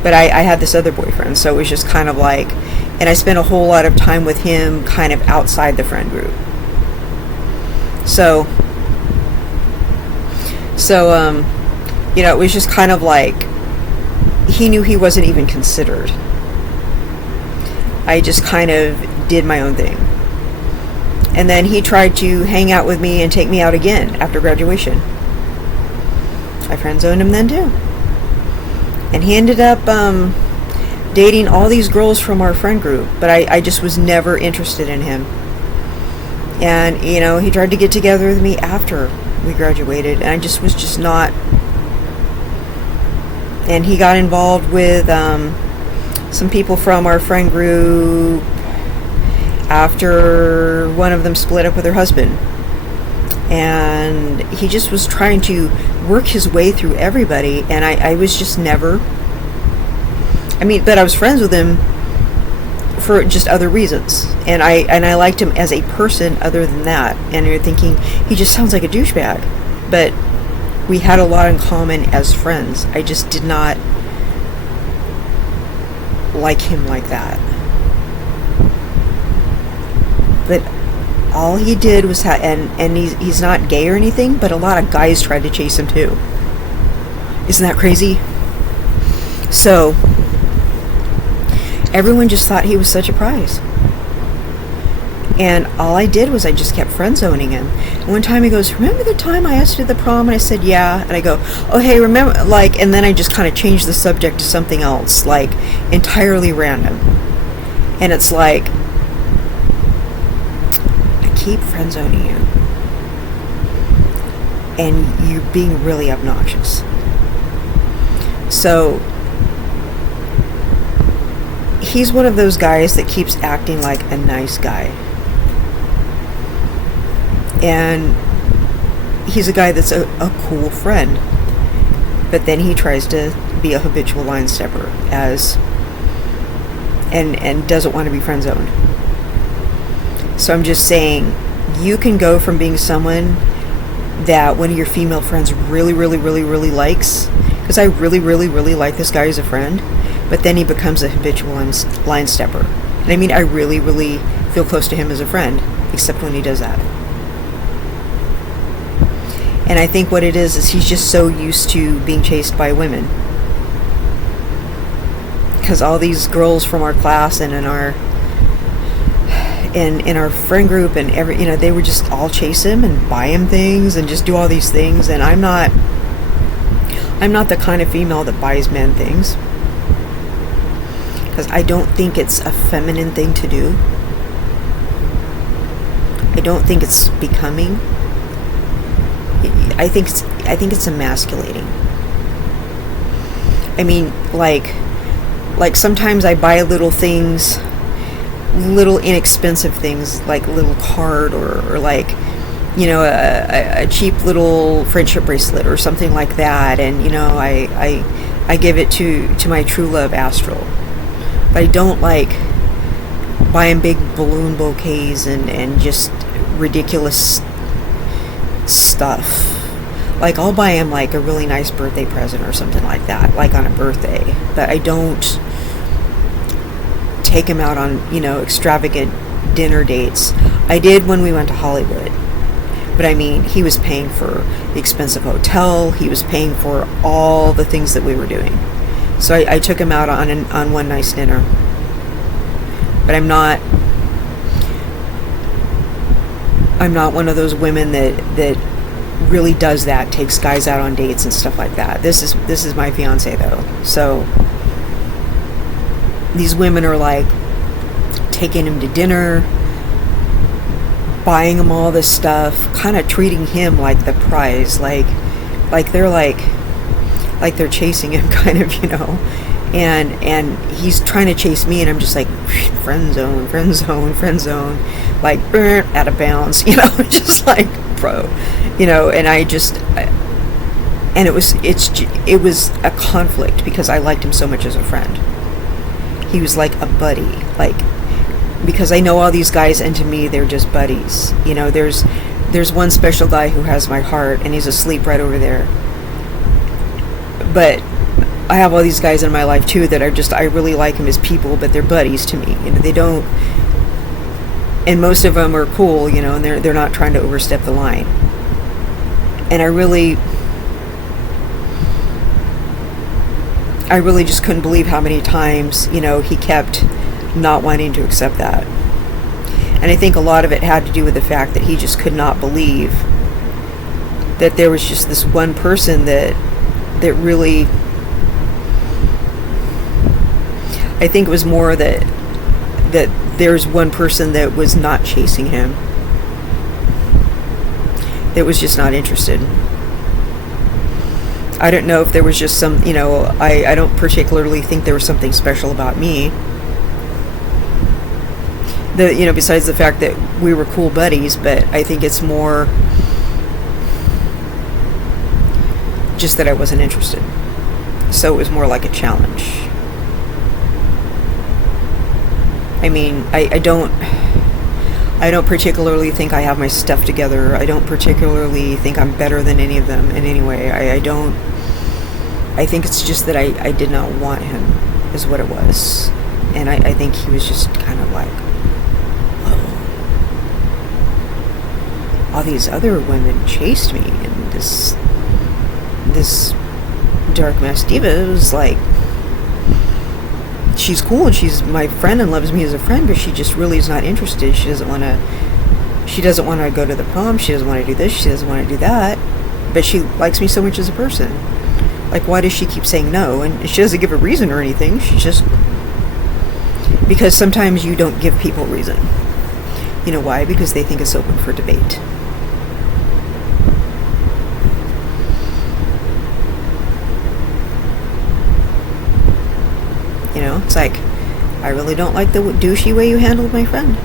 But I had this other boyfriend, so it was just kind of like, and I spent a whole lot of time with him kind of outside the friend group. So it was just kind of like, he knew he wasn't even considered. I just kind of did my own thing. And then he tried to hang out with me and take me out again after graduation. I friend zoned him then too. And he ended up dating all these girls from our friend group, but I just was never interested in him. And, he tried to get together with me after we graduated, and I just was just not. And he got involved with some people from our friend group after one of them split up with her husband. And he just was trying to work his way through everybody, and I was just never. But I was friends with him for just other reasons, and I liked him as a person other than that. And you're thinking, he just sounds like a douchebag, but we had a lot in common as friends. I just did not like him like that. But all he did was and he's not gay or anything, but a lot of guys tried to chase him too. Isn't that crazy? So everyone just thought he was such a prize. And all I did was I just kept friend zoning him. And one time he goes, remember the time I asked you to the prom? And I said, yeah. And I go, oh, hey, remember, and then I just kind of changed the subject to something else, entirely random. And it's like, I keep friend zoning you. And you're being really obnoxious. So he's one of those guys that keeps acting like a nice guy. And he's a guy that's a cool friend. But then he tries to be a habitual line stepper and doesn't want to be friend zoned. So I'm just saying, you can go from being someone that one of your female friends really, really, really, really likes, because I really, really, really like this guy as a friend, but then he becomes a habitual line stepper. And I really, really feel close to him as a friend, except when he does that. And I think what it is he's just so used to being chased by women. Because all these girls from our class and in our friend group and they would just all chase him and buy him things and just do all these things. And I'm not the kind of female that buys men things, because I don't think it's a feminine thing to do. I don't think it's becoming. I think it's emasculating. Like sometimes I buy little things, little inexpensive things, like a little card or a cheap little friendship bracelet or something like that, and I give it to my true love, Astral. But I don't buy him big balloon bouquets and just ridiculous stuff. I'll buy him a really nice birthday present or something like that, on a birthday. But I don't take him out on, extravagant dinner dates. I did when we went to Hollywood. But he was paying for the expensive hotel. He was paying for all the things that we were doing. So I took him out on one nice dinner. But I'm not one of those women that really does that, takes guys out on dates and stuff like that. This is my fiance though. So these women are taking him to dinner, buying him all this stuff, kind of treating him like the prize, like they're chasing him, kind of, and he's trying to chase me, and I'm just friend zone, out of bounds, just bro, and and it was a conflict because I liked him so much as a friend. He was like a buddy, because I know all these guys, and to me they're just buddies. You know, there's one special guy who has my heart, and he's asleep right over there. But I have all these guys in my life too that I really like them as people, but they're buddies to me. You know, they don't, and most of them are cool, you know, and they're not trying to overstep the line. And I really just couldn't believe how many times, you know, he kept not wanting to accept that. And I think a lot of it had to do with the fact that he just could not believe that there was just this one person that really, I think it was more that there's one person that was not chasing him, that was just not interested. I don't know if there was just some, you know, I don't particularly think there was something special about me. You know, besides the fact that we were cool buddies, but I think it's more just that I wasn't interested. So it was more like a challenge. I mean, I don't particularly think I have my stuff together. I don't particularly think I'm better than any of them in any way. I think it's just that I did not want him, is what it was. And I think he was just kind of like, all these other women chased me, and this dark masked diva was like, she's cool and she's my friend and loves me as a friend, but she just really is not interested. She doesn't want to go to the prom. She doesn't want to do this. She doesn't want to do that. But she likes me so much as a person. Like, why does she keep saying no? And she doesn't give a reason or anything. She just, because sometimes you don't give people reason. You know why? Because they think it's open for debate. You know, it's like, I really don't like the douchey way you handled my friend.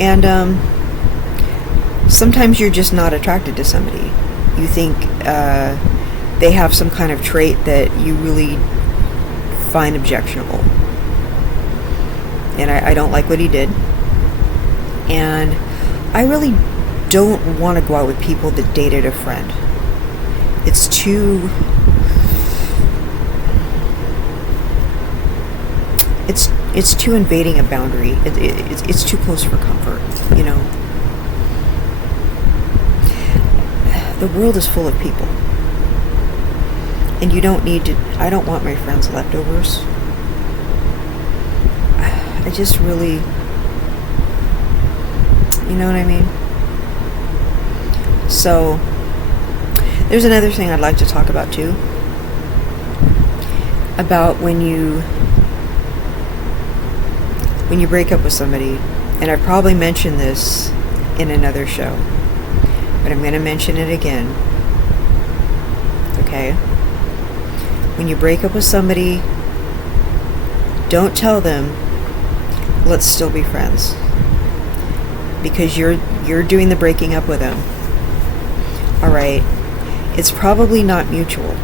And sometimes you're just not attracted to somebody. You think they have some kind of trait that you really find objectionable. And I don't like what he did. And I really don't want to go out with people that dated a friend. It's too invading a boundary. It's too close for comfort, you know. The world is full of people, and you don't need to. I don't want my friends' leftovers. I just really, you know what I mean? So there's another thing I'd like to talk about too, about when you break up with somebody. And I've probably mentioned this in another show, but I'm going to mention it again. Okay? When you break up with somebody, don't tell them, let's still be friends, because you're doing the breaking up with them. All right? It's probably not mutual.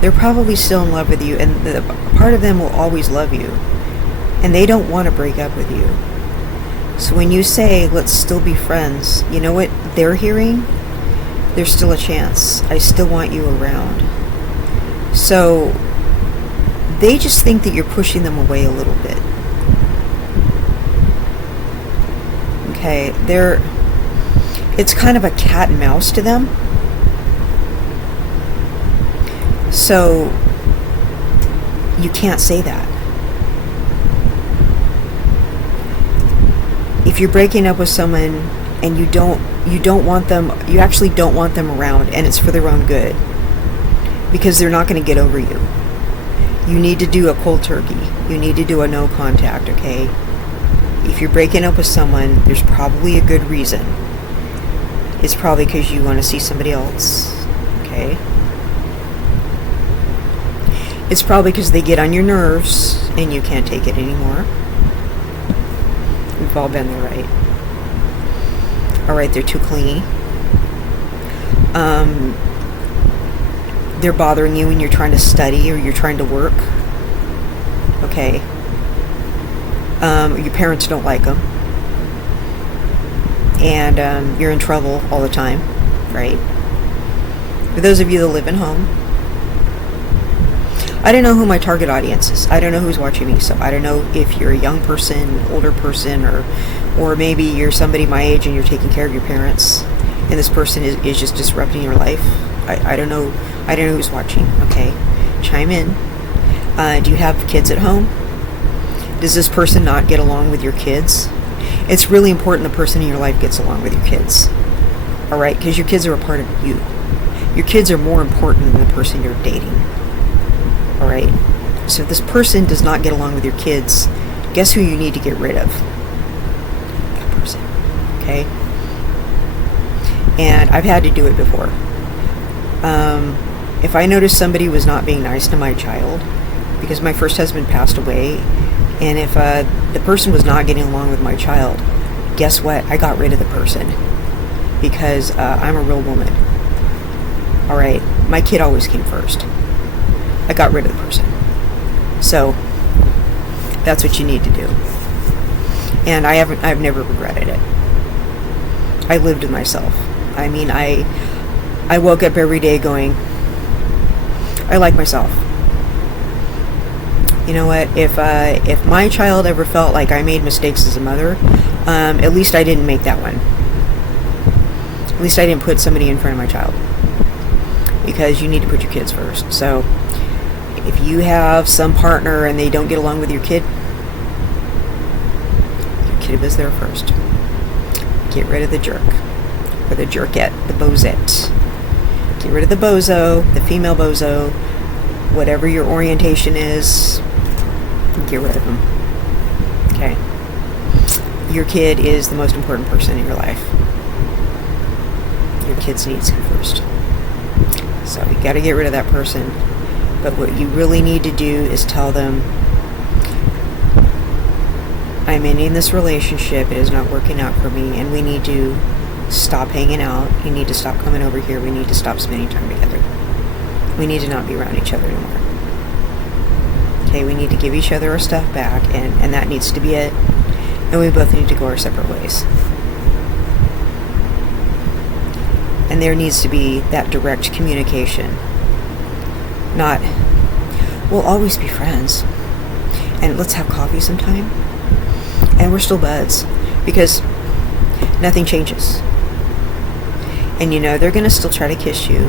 They're probably still in love with you, and the part of them will always love you. And they don't want to break up with you. So when you say, let's still be friends, you know what they're hearing? There's still a chance. I still want you around. So they just think that you're pushing them away a little bit. Okay, it's kind of a cat and mouse to them. So you can't say that. If you're breaking up with someone and you actually don't want them around, and it's for their own good, because they're not going to get over you. You need to do a cold turkey. You need to do a no contact, okay? If you're breaking up with someone, there's probably a good reason. It's probably because you want to see somebody else, okay? It's probably because they get on your nerves and you can't take it anymore. We've all been there, right? Alright, they're too clingy. They're bothering you when you're trying to study or you're trying to work. Okay. Your parents don't like them. And you're in trouble all the time, right? For those of you that live in home, I don't know who my target audience is. I don't know who's watching me, so I don't know if you're a young person, older person, or maybe you're somebody my age and you're taking care of your parents, and this person is just disrupting your life. I don't know. I don't know who's watching. Okay, chime in. Do you have kids at home? Does this person not get along with your kids? It's really important the person in your life gets along with your kids. All right, because your kids are a part of you. Your kids are more important than the person you're dating. All right. So if this person does not get along with your kids, guess who you need to get rid of? That person. Okay. And I've had to do it before. If I noticed somebody was not being nice to my child, because my first husband passed away, and if the person was not getting along with my child, guess what? I got rid of the person, because I'm a real woman. All right. My kid always came first. I got rid of the person. So that's what you need to do. And I've never regretted it. I lived with myself. I mean, I woke up every day going, I like myself. You know what? If my child ever felt like I made mistakes as a mother, at least I didn't make that one. At least I didn't put somebody in front of my child. Because you need to put your kids first. So if you have some partner and they don't get along with your kid was there first. Get rid of the jerk. Or the jerkette, the bozette. Get rid of the bozo, the female bozo, whatever your orientation is, get rid of them. Okay? Your kid is the most important person in your life. Your kids needs come first. So you got to get rid of that person. But what you really need to do is tell them, I'm ending this relationship. It is not working out for me, and we need to stop hanging out. You need to stop coming over here. We need to stop spending time together. We need to not be around each other anymore. Okay, we need to give each other our stuff back, and that needs to be it. And we both need to go our separate ways. And there needs to be that direct communication. Not, we'll always be friends, and let's have coffee sometime, and we're still buds, because nothing changes. And you know, they're going to still try to kiss you.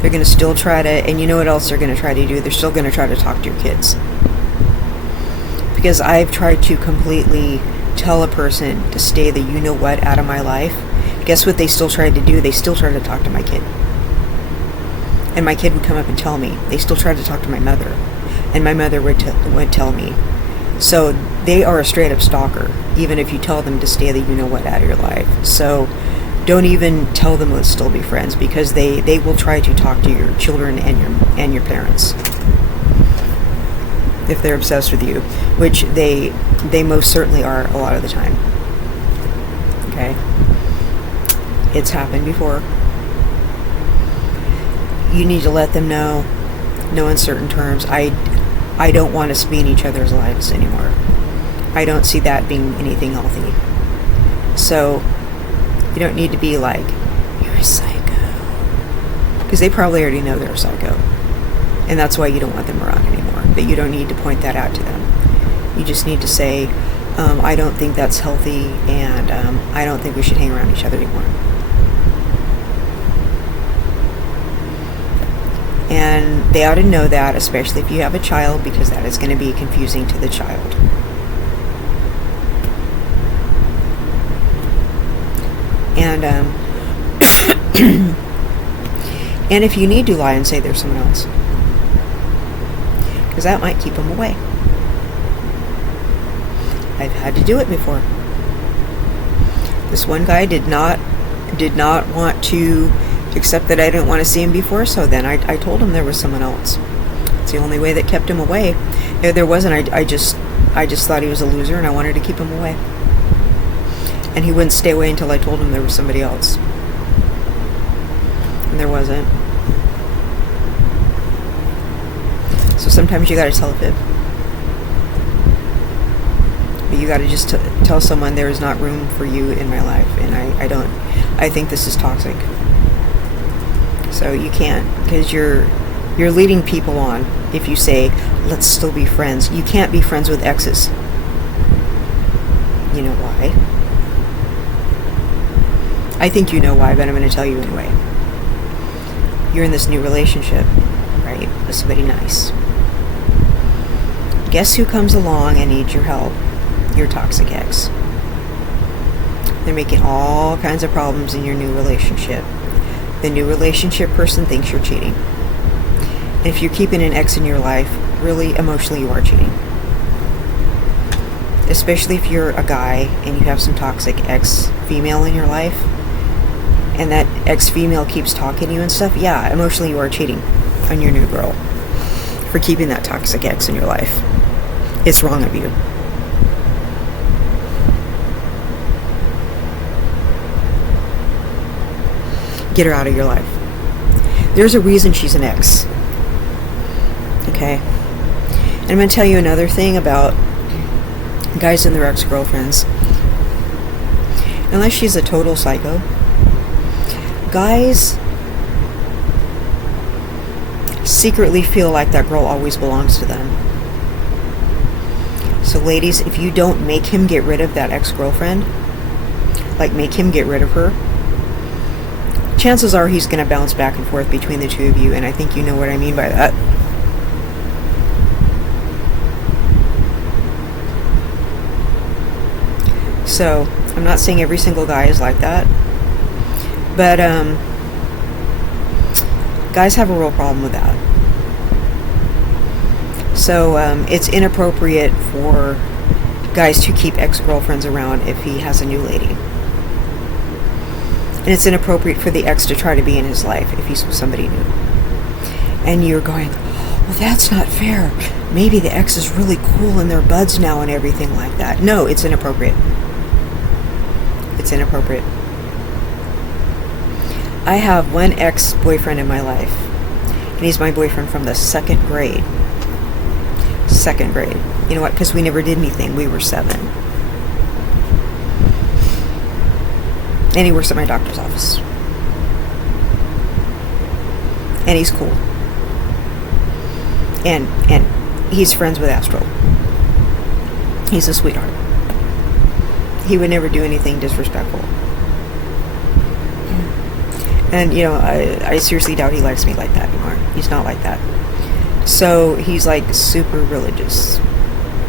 They're going to still try to, and you know what else they're going to try to do? They're still going to try to talk to your kids. Because I've tried to completely tell a person to stay the you-know-what out of my life. Guess what they still tried to do? They still tried to talk to my kid. And my kid would come up and tell me. They still tried to talk to my mother. And my mother would tell me. So they are a straight-up stalker, even if you tell them to stay the you-know-what out of your life. So don't even tell them let's still be friends, because they will try to talk to your children and your parents if they're obsessed with you, which they most certainly are a lot of the time. Okay? It's happened before. You need to let them know, no uncertain terms, I don't want us to be in each other's lives anymore. I don't see that being anything healthy. So you don't need to be like, you're a psycho. Because they probably already know they're a psycho. And that's why you don't want them around anymore. But you don't need to point that out to them. You just need to say, I don't think that's healthy, and I don't think we should hang around each other anymore. And they ought to know that, especially if you have a child, because that is going to be confusing to the child. And and if you need to lie and say there's someone else, because that might keep them away. I've had to do it before. This one guy did not want to accept that I didn't want to see him before, so then I told him there was someone else. It's the only way that kept him away. If there wasn't, I just thought he was a loser, and I wanted to keep him away. And he wouldn't stay away until I told him there was somebody else. And there wasn't. So sometimes you gotta tell a fib. But you got to just tell someone there is not room for you in my life, and I think this is toxic. So you can't, because you're leading people on if you say, let's still be friends. You can't be friends with exes. You know why? I think you know why, but I'm going to tell you anyway. You're in this new relationship, right, with somebody nice. Guess who comes along and needs your help? Your toxic ex. They're making all kinds of problems in your new relationship. The new relationship person thinks you're cheating. And if you're keeping an ex in your life, really, emotionally, you are cheating. Especially if you're a guy and you have some toxic ex-female in your life, and that ex-female keeps talking to you and stuff, yeah, emotionally you are cheating on your new girl for keeping that toxic ex in your life. It's wrong of you. Get her out of your life. There's a reason she's an ex. Okay? And I'm going to tell you another thing about guys and their ex-girlfriends. Unless she's a total psycho, guys secretly feel like that girl always belongs to them. So ladies, if you don't make him get rid of that ex-girlfriend, like make him get rid of her, chances are he's going to bounce back and forth between the two of you, and I think you know what I mean by that. So, I'm not saying every single guy is like that, but guys have a real problem with that. So, it's inappropriate for guys to keep ex-girlfriends around if he has a new lady. And it's inappropriate for the ex to try to be in his life if he's with somebody new. And you're going, well, that's not fair. Maybe the ex is really cool and they're buds now and everything like that. No, it's inappropriate. It's inappropriate. I have one ex-boyfriend in my life, and he's my boyfriend from the second grade. Second grade. You know what? Because we never did anything. We were 7. And he works at my doctor's office. And he's cool. And he's friends with Astro. He's a sweetheart. He would never do anything disrespectful. And, you know, I seriously doubt he likes me like that anymore. He's not like that. So, he's like super religious.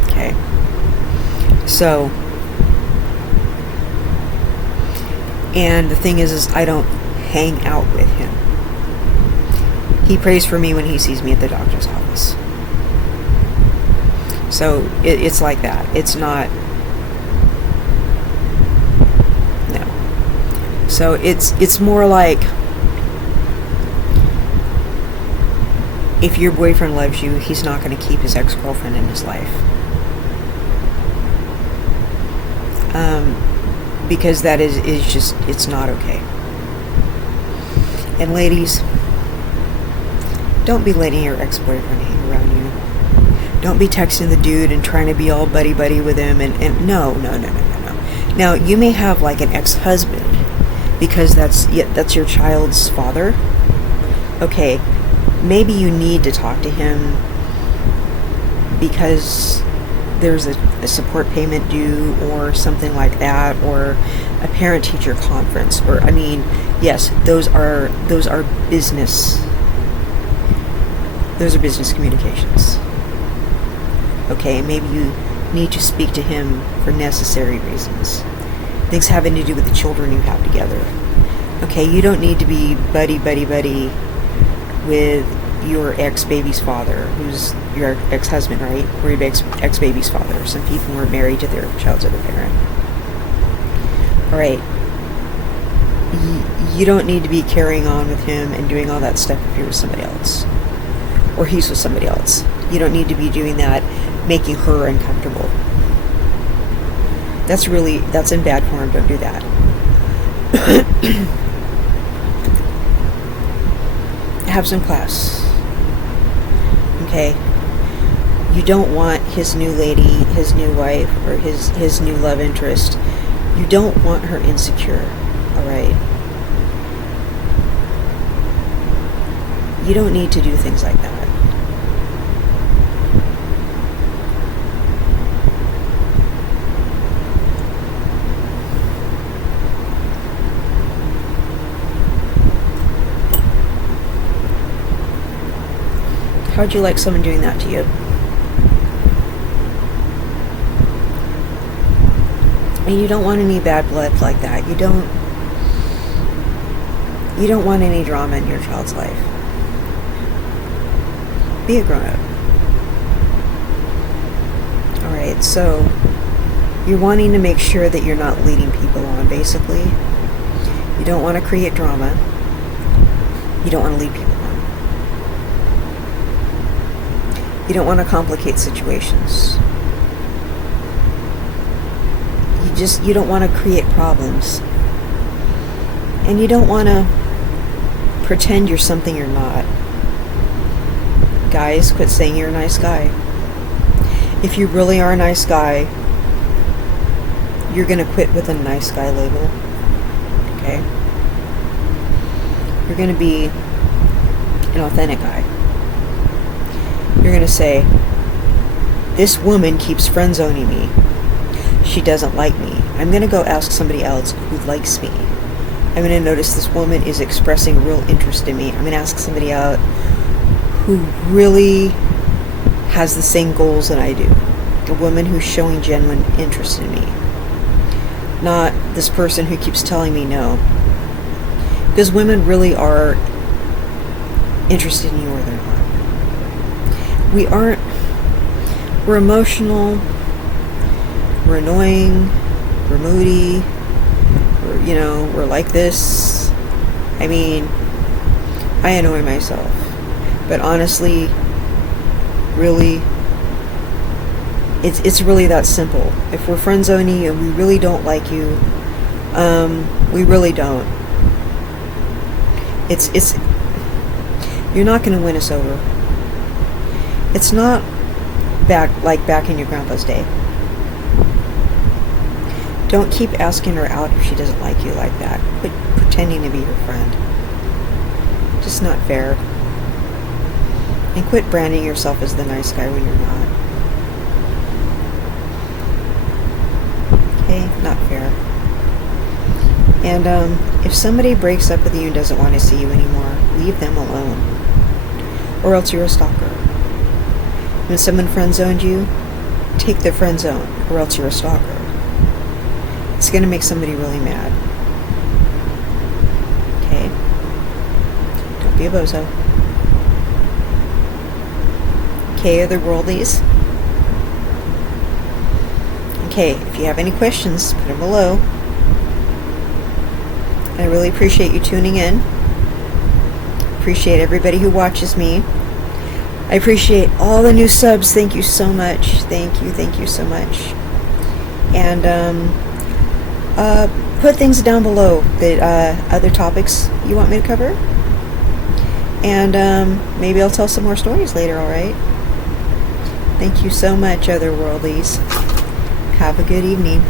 Okay? So, and the thing is I don't hang out with him. He prays for me when he sees me at the doctor's office. So, it's like that. It's not... No. So, it's more like... If your boyfriend loves you, he's not going to keep his ex-girlfriend in his life. Because that is just, it's not okay. And ladies, don't be letting your ex-boyfriend hang around you. Don't be texting the dude and trying to be all buddy-buddy with him. And no. Now, you may have like an ex-husband because that's your child's father. Okay, maybe you need to talk to him because there's a support payment due or something like that, or a parent-teacher conference, or I mean, yes, those are business. Those are business communications. Okay, maybe you need to speak to him for necessary reasons. Things having to do with the children you have together. Okay, you don't need to be buddy with your ex-baby's father, who's your ex-husband, right? Or your ex-baby's father. Some people weren't married to their child's other parent. Alright. You don't need to be carrying on with him and doing all that stuff if you're with somebody else. Or he's with somebody else. You don't need to be doing that, making her uncomfortable. That's in bad form. Don't do that. Have some class. Okay? You don't want his new lady, his new wife, or his new love interest. You don't want her insecure, all right? You don't need to do things like that. How'd you like someone doing that to you? And you don't want any bad blood like that. You don't want any drama in your child's life. Be a grown-up. Alright, so you're wanting to make sure that you're not leading people on, basically. You don't want to create drama. You don't want to lead people on. You don't want to complicate situations. You don't want to create problems. And you don't want to pretend you're something you're not. Guys, quit saying you're a nice guy. If you really are a nice guy, you're going to quit with a nice guy label. Okay? You're going to be an authentic guy. You're going to say, this woman keeps friend-zoning me. She doesn't like me. I'm going to go ask somebody else who likes me. I'm going to notice this woman is expressing real interest in me. I'm going to ask somebody out who really has the same goals that I do. A woman who's showing genuine interest in me. Not this person who keeps telling me no. Because women really are interested in you or they're not. We aren't. We're emotional. We're annoying. We're moody. We're like this. I mean, I annoy myself. But honestly, really, it's really that simple. If we're friend zoning you and we really don't like you, we really don't. It's you're not going to win us over. It's not back in your grandpa's day. Don't keep asking her out if she doesn't like you like that. Quit pretending to be her friend. Just not fair. And quit branding yourself as the nice guy when you're not. Okay? Not fair. And if somebody breaks up with you and doesn't want to see you anymore, leave them alone. Or else you're a stalker. When someone friend-zoned you, take the friend zone, or else you're a stalker. It's going to make somebody really mad. Okay? Don't be a bozo. Okay, other worldies? Okay, if you have any questions, put them below. I really appreciate you tuning in. Appreciate everybody who watches me. I appreciate all the new subs. Thank you so much. Thank you so much. And put things down below that other topics you want me to cover. And maybe I'll tell some more stories later, alright? Thank you so much, other worldies. Have a good evening.